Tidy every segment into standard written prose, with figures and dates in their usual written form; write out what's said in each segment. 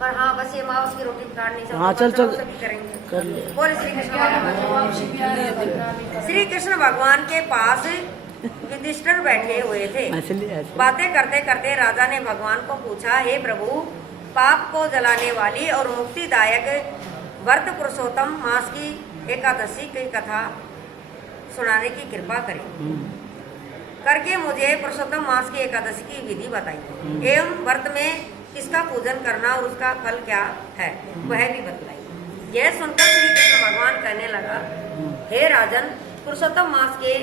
पर हाँ बस ये माँ उसकी रोटी पकाड़ नहीं सकती। हाँ चल चल करेंगे कर ले। बोले श्री कृष्ण भगवान। श्री कृष्ण भगवान के पास युधिष्ठिर बैठे हुए थे। बातें करते करते राजा ने भगवान को पूछा, हे प्रभु, पाप को जलाने वाली और मुक्तिदायक व्रत पुरुषोत्तम मास की एकादशी की कथा सुनाने की कृपा करें। करके मुझे पुरुषोत्तम मास की एकादशी की विधि बताई एवं व्रत में किसका पूजन करना और उसका फल क्या है वह भी बतलाई। यह सुनकर श्री कृष्ण भगवान कहने लगा, हे राजन, पुरुषोत्तम मास के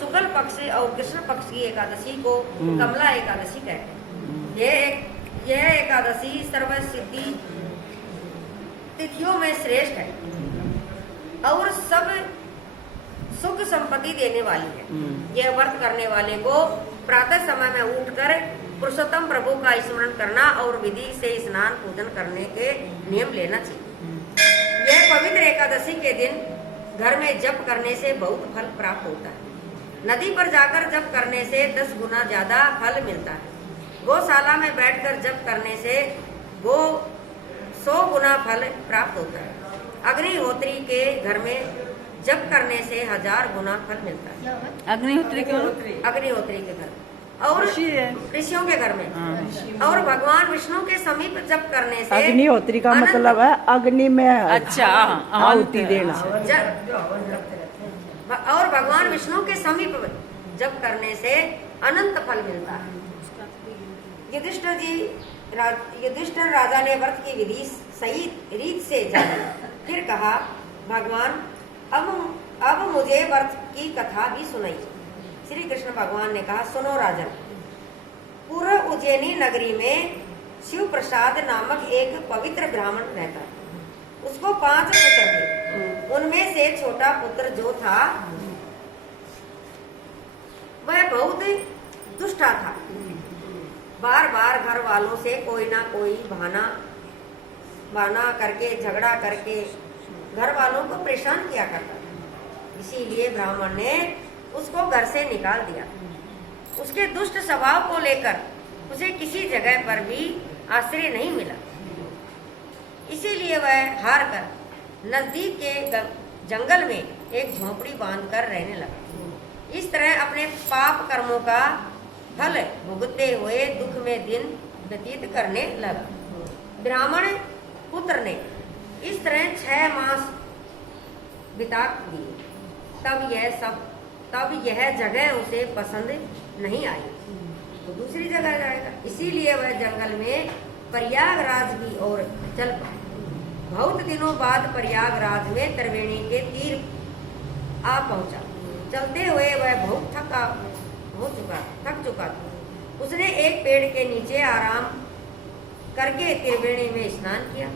शुक्ल पक्ष और कृष्ण पक्ष की एकादशी को कमला एकादशी कहते हैं। यह एकादशी सर्वसिद्धि तिथियों में श्रेष्ठ है और सब सुख संपत्ति देने वाली है। यह व्रत करने वाले को प्रातः समय में उठकर पुरुषोत्तम प्रभु का स्मरण करना और विधि से स्नान पूजन करने के नियम लेना चाहिए। यह पवित्र एकादशी के दिन घर में जप करने से बहुत फल प्राप्त होता है। नदी पर जाकर जप करने से 10 गुना ज्यादा फल मिलता है। गौशाला में बैठकर जप करने से 100 गुना फल प्राप्त होता है। अग्निहोत्री के घर में जप करने से 1000 गुना फल मिलता है। अग्निहोत्री के घर और ऋषियों के घर में और भगवान विष्णु के समीप जप करने से अग्निहोत्री का मतलब है अग्नि में अच्छा आहुति देना। और भगवान विष्णु के समीप जप करने से अनंत फल मिलता है। युधिष्ठिर राजा ने व्रत की विधि सही रीत से जानी। फिर कहा, भगवान, अब मुझे व्रत की कथा भी सुनाई। श्री कृष्ण भगवान ने कहा, सुनो राजन, पूर्व उज्जैनी नगरी में शिव प्रसाद नामक एक पवित्र ब्राह्मण रहता है। उसको 5 पुत्र थे। उनमें से छोटा पुत्र जो था वह बहुत दुष्टा था। बार बार घर वालों से कोई ना कोई बहाना करके झगड़ा करके घर वालों को परेशान किया करता था। इसीलिए ब्राह्मण ने उसको घर से निकाल दिया। उसके दुष्ट स्वभाव को लेकर उसे किसी जगह पर भी आश्रय नहीं मिला। इसीलिए वह हार कर नजदीक के जंगल में एक झोंपड़ी बांधकर रहने लगा। इस तरह अपने पाप कर्मों का फल भुगतते हुए दुख में दिन व्यतीत करने लगा। ब्राह्मण पुत्र ने इस तरह 6 मास बिता दिए। तब यह जगह उसे पसंद नहीं आई तो दूसरी जगह जाएगा। इसीलिए वह जंगल में प्रयागराज की ओर चल पड़ा। बहुत दिनों बाद प्रयागराज में त्रिवेणी के तीर आ पहुंचा। चलते हुए वह बहुत थक चुका था। उसने एक पेड़ के नीचे आराम करके त्रिवेणी में स्नान किया,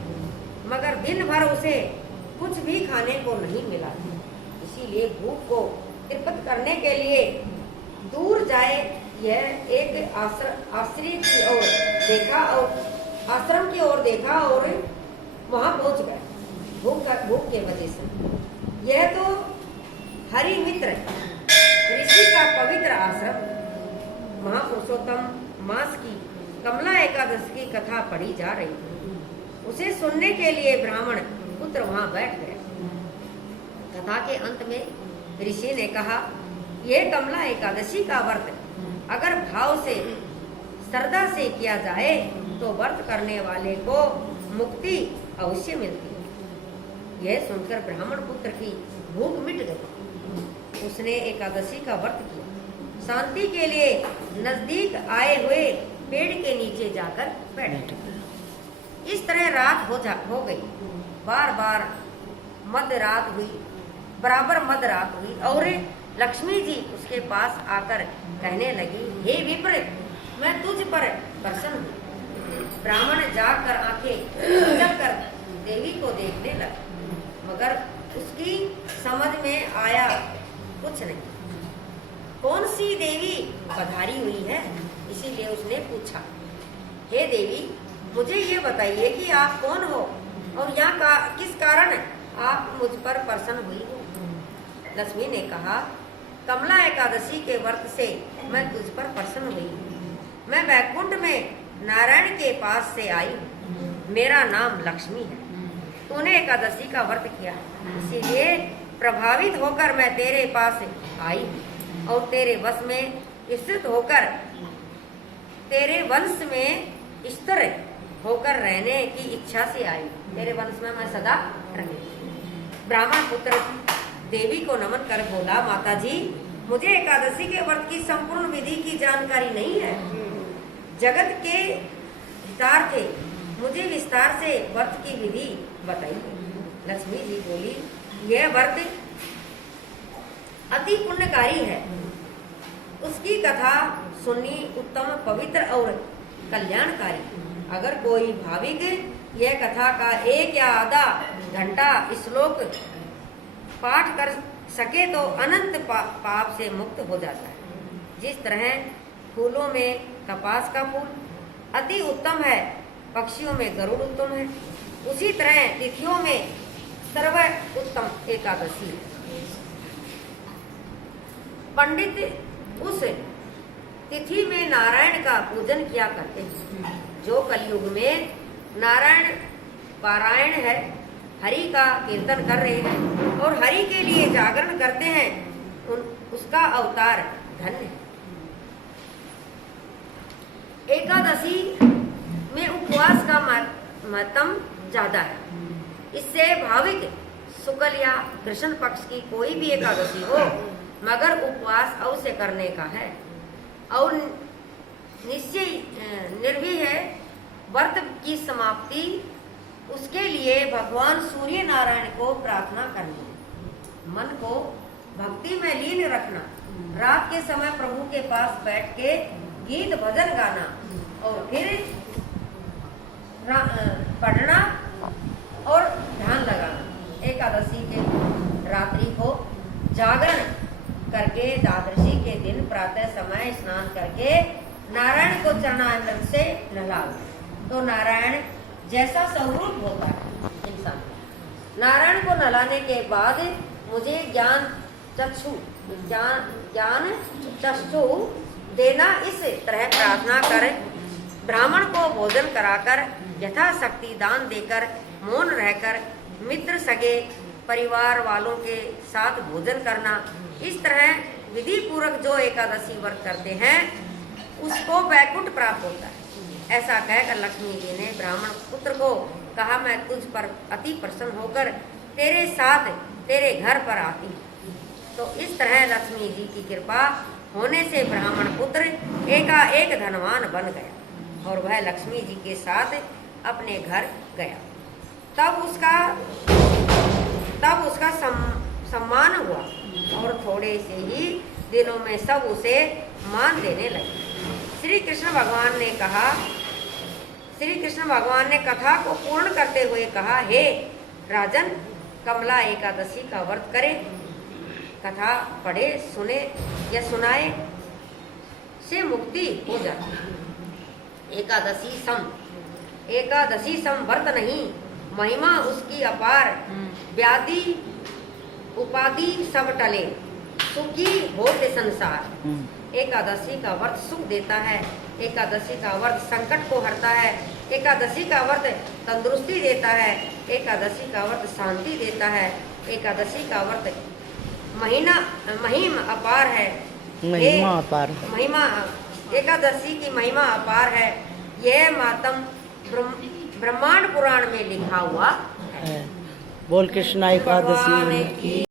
मगर दिन भर उसे कुछ भी खाने को नहीं मिला। इसीलिए भूख को तृप्त करने के लिए दूर जाए यह एक आश्रम की ओर देखा और वहां पहुंच गया। भूख के वजह से। यह तो हरि मित्र ऋषि का पवित्र आश्रम। महापुरुषोत्तम मास की कमला एकादशी की कथा पढ़ी जा रही थी। उसे सुनने के लिए ब्राह्मण पुत्र वहां बैठ गए। कथा के अंत में ऋषि ने कहा, यह कमला एकादशी का व्रत अगर भाव से श्रद्धा से किया जाए तो व्रत करने वाले को मुक्ति अवश्य मिलती है। यह सुनकर ब्राह्मण पुत्र की भूख मिट गई। उसने एकादशी का व्रत किया। शांति के लिए नजदीक आए हुए पेड़ के नीचे जाकर बैठ गया। इस तरह रात हो गई। बराबर मध्य रात हुई और लक्ष्मी जी उसके पास आकर कहने लगी, हे विप्र, मैं तुझ पर प्रसन्न हूँ। ब्राह्मण जाकर आंखें कर देवी को देखने लगा, मगर उसकी समझ में आया कुछ नहीं। कौन सी देवी पधारी हुई है? इसीलिए उसने पूछा, हे देवी, मुझे ये बताइए कि आप कौन हो और यहाँ किस कारण आप मुझ पर प्रसन्न हुई हो? लक्ष्मी ने कहा, कमला एकादशी के व्रत से मैं तुझ पर प्रसन्न हुई। मैं वैकुंठ में नारायण के पास से आई हूँ। मेरा नाम लक्ष्मी है। तूने एकादशी का व्रत किया है, इसीलिए प्रभावित होकर मैं तेरे पास आई हूँ और तेरे वश में स्थित होकर तेरे वंश में स्थिर होकर रहने की इच्छा से आई। तेरे वंश में मैं सदा रहूंगी। ब्राह्मण पुत्र देवी को नमन कर बोला, माता जी, मुझे एकादशी के व्रत की संपूर्ण विधि की जानकारी नहीं है। जगत के हितार्थ मुझे विस्तार से व्रत की विधि बताइए। लक्ष्मी जी बोली, यह व्रत अति पुण्यकारी है। उसकी कथा सुननी उत्तम, पवित्र और कल्याणकारी। अगर कोई भाविक यह कथा का एक या आधा घंटा श्लोक पाठ कर सके तो अनंत पाप से मुक्त हो जाता है। जिस तरह फूलों में कपास का फूल अति उत्तम है, पक्षियों में गरुड़ उत्तम है, उसी तरह तिथियों में सर्व उत्तम एकादशी है। पंडित उस तिथि में नारायण का पूजन किया करते हैं। जो कलयुग में नारायण पारायण है, हरि का कीर्तन कर रहे हैं और हरि के लिए जागरण करते हैं, उसका अवतार धन्य है। एकादशी में उपवास का महत्व ज्यादा है। इससे भाविक शुक्ल या कृष्ण पक्ष की कोई भी एकादशी हो, मगर उपवास अवश्य करने का है और निश्चय निर्भय है। व्रत की समाप्ति उसके लिए भगवान सूर्य नारायण को प्रार्थना करनी, मन को भक्ति में लीन रखना, रात के समय प्रभु के पास बैठ के गीत भजन गाना और फिर पढ़ना और ध्यान लगाना। एकादशी के रात्रि को जागरण करके द्वादशी के दिन प्रातः समय स्नान करके नारायण को चरणामृत से नहलाओ तो नारायण जैसा स्वरूप होता है इंसान। नारायण को नहलाने के बाद मुझे ज्ञान चक्षु देना, इस तरह प्रार्थना कर ब्राह्मण को भोजन कराकर यथाशक्ति दान देकर मौन रहकर मित्र सगे परिवार वालों के साथ भोजन करना। इस तरह विधि पूर्वक जो एकादशी व्रत करते हैं उसको वैकुंठ प्राप्त होता है। ऐसा कहकर लक्ष्मी जी ने ब्राह्मण पुत्र को कहा, मैं तुझ पर अति प्रसन्न होकर तेरे साथ तेरे घर पर आती हूँ। तो इस तरह लक्ष्मी जी की कृपा होने से ब्राह्मण पुत्र एकाएक धनवान बन गया और वह लक्ष्मी जी के साथ अपने घर गया। तब उसका सम्मान हुआ और थोड़े से ही दिनों में सब उसे मान देने लगे। श्री कृष्ण भगवान ने कथा को पूर्ण करते हुए कहा, हे राजन, कमला एकादशी का व्रत करे, कथा पढ़े, सुने या सुनाए से मुक्ति हो जाती है। एकादशी सम व्रत नहीं, महिमा उसकी अपार, व्याधि उपाधि सब टले, सुखी होते संसार। एकादशी का व्रत सुख देता है, एकादशी का व्रत संकट को हरता है, एकादशी का व्रत तंदुरुस्ती देता है, एकादशी का व्रत शांति देता है, एकादशी का व्रत महिमा अपार है। महिमा एकादशी की महिमा अपार है। यह मातम ब्रह्मांड पुराण में लिखा हुआ है। बोल कृष्णा एकादशी की